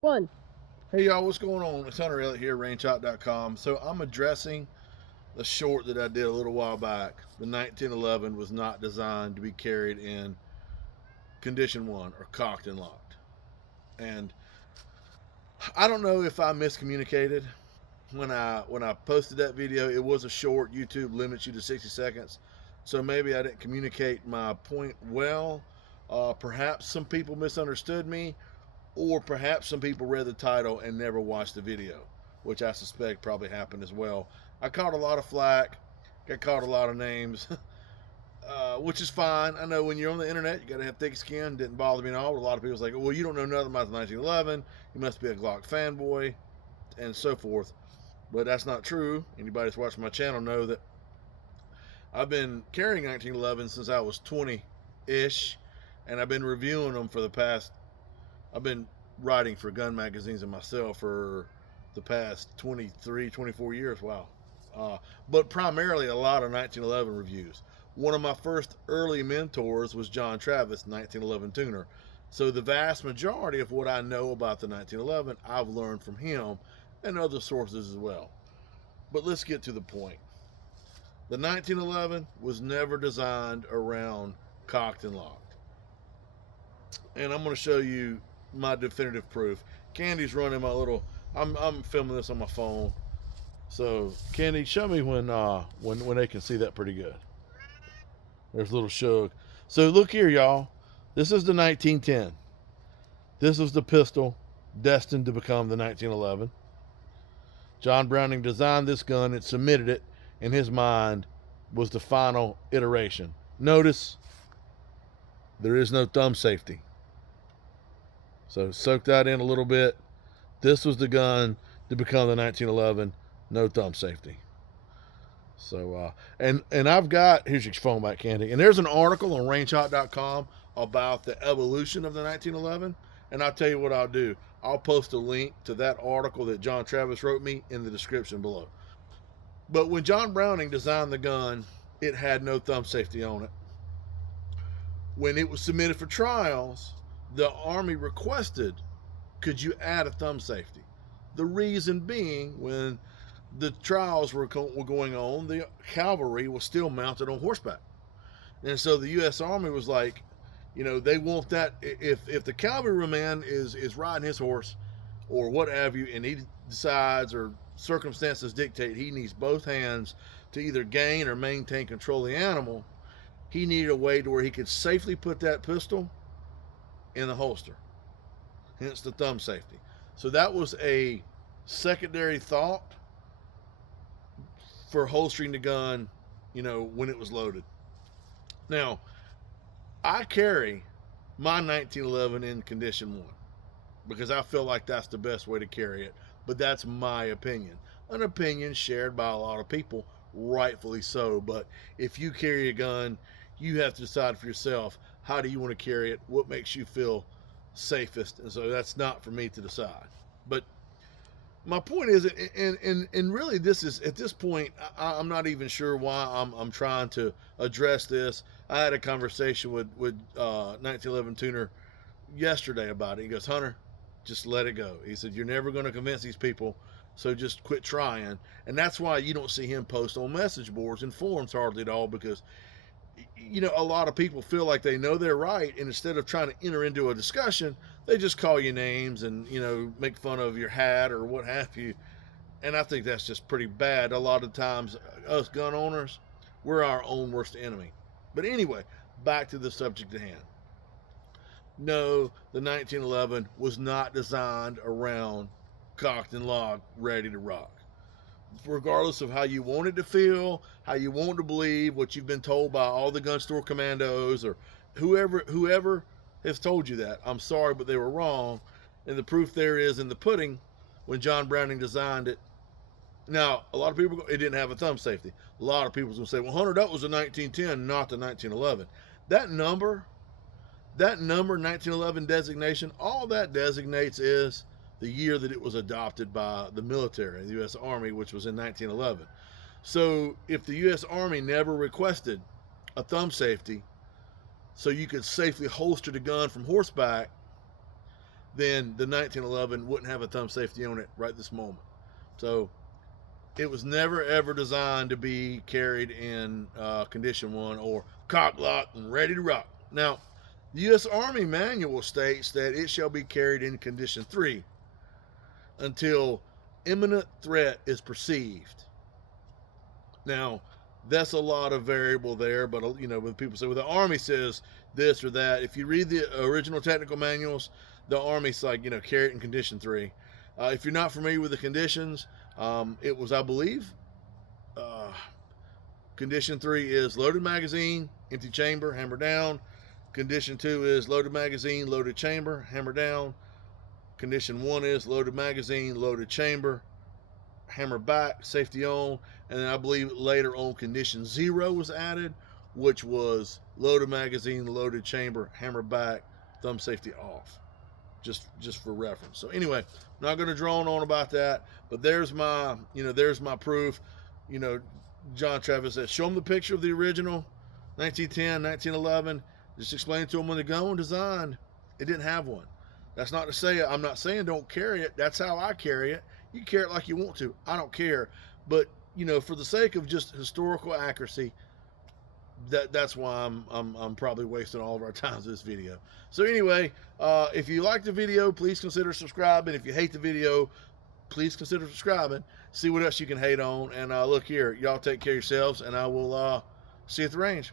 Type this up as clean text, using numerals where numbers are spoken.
One. Hey y'all, what's going on? It's Hunter Elliott here, rangehot.com. So I'm addressing the short that I did a little while back. The 1911 was not designed to be carried in condition one or cocked and locked. And I don't know if I miscommunicated when I posted that video. It was a short. YouTube limits you to 60 seconds. So maybe I didn't communicate my point well. Perhaps some people misunderstood me, or perhaps some people read the title and never watched the video, which I suspect probably happened as well. I caught a lot of flack, got called a lot of names, which is fine. I know when you're on the internet, you got to have thick skin. Didn't bother me at all. But a lot of people's like, well, you don't know nothing about the 1911. You must be a Glock fanboy, and so forth. But that's not true. Anybody that's watching my channel know that I've been carrying 1911 since I was 20-ish, and I've been reviewing them for the past. I've been writing for gun magazines and myself for the past 23, 24 years. Wow. But primarily a lot of 1911 reviews. One of my first early mentors was John Travis, 1911 tuner. So the vast majority of what I know about the 1911, I've learned from him and other sources as well. But let's get to the point. The 1911 was never designed around cocked and locked. And I'm going to show you my definitive proof. Candy's running my little. I'm filming this on my phone. So Candy, show me when they can see that pretty good. There's a little Shug. So look here, y'all. This is the 1910. This was the pistol destined to become the 1911. John Browning designed this gun and submitted it. In his mind, was the final iteration. Notice there is no thumb safety. So soak that in a little bit. This was the gun to become the 1911. No thumb safety. So and I've got, here's your phone back, Candy. And there's an article on rangehot.com about the evolution of the 1911. And I'll tell you what I'll do. I'll post a link to that article that John Travis wrote me in the description below. But when John Browning designed the gun, it had no thumb safety on it. When it was submitted for trials, the Army requested, could you add a thumb safety? The reason being, when the trials were going on, the cavalry was still mounted on horseback. And so the U.S. Army was like, they want that. If the cavalryman is riding his horse or what have you, and he decides or circumstances dictate he needs both hands to either gain or maintain control of the animal, he needed a way to where he could safely put that pistol in the holster, hence the thumb safety. So that was a secondary thought for holstering the gun, when it was loaded. Now, I carry my 1911 in condition one because I feel like that's the best way to carry it. But that's my opinion. An opinion shared by a lot of people, rightfully so. But if you carry a gun, you have to decide for yourself, how do you want to carry it? What makes you feel safest? And so that's not for me to decide. But my point is, and really, this is at this point, I'm not even sure why I'm trying to address this. I had a conversation with 1911 tuner yesterday about it. He goes, Hunter, just let it go. He said, you're never going to convince these people, so just quit trying. And that's why you don't see him post on message boards and forums hardly at all, because a lot of people feel like they know they're right, and instead of trying to enter into a discussion, they just call you names and make fun of your hat or what have you. And I think that's just pretty bad. A lot of times, us gun owners, we're our own worst enemy. But anyway, back to the subject at hand. No, the 1911 was not designed around cocked and locked, ready to rock. Regardless of how you want it to feel, how you want to believe, what you've been told by all the gun store commandos or whoever has told you that, I'm sorry, but they were wrong. And the proof there is in the pudding when John Browning designed it. Now, a lot of people, it didn't have a thumb safety. A lot of people will say, well, Hunter, that was a 1910, not the 1911. That number, that number, 1911 designation, all that designates is the year that it was adopted by the military, the U.S. Army, which was in 1911. So if the U.S. Army never requested a thumb safety so you could safely holster the gun from horseback, then the 1911 wouldn't have a thumb safety on it right this moment. So it was never ever designed to be carried in condition 1 or cock locked and ready to rock. Now, the U.S. Army manual states that it shall be carried in condition 3 until imminent threat is perceived. Now, that's a lot of variable there, but when people say, well, the Army says this or that, if you read the original technical manuals, the Army's like, carry it in condition 3. If you're not familiar with the conditions, it was, I believe, condition 3 is loaded magazine, empty chamber, hammer down. Condition 2 is loaded magazine, loaded chamber, hammer down. Condition 1 is loaded magazine, loaded chamber, hammer back, safety on. And then I believe later on condition 0 was added, which was loaded magazine, loaded chamber, hammer back, thumb safety off. Just for reference. So anyway, I'm not going to drone on about that, but there's my proof. John Travis said, show them the picture of the original 1910, 1911. Just explain it to them when the gun was designed. It didn't have one. That's not to say, I'm not saying don't carry it. That's how I carry it. You carry it like you want to. I don't care. But, for the sake of just historical accuracy, that's why I'm probably wasting all of our time with this video. So anyway, if you like the video, please consider subscribing. If you hate the video, please consider subscribing. See what else you can hate on. And look here, y'all take care of yourselves, and I will see you at the range.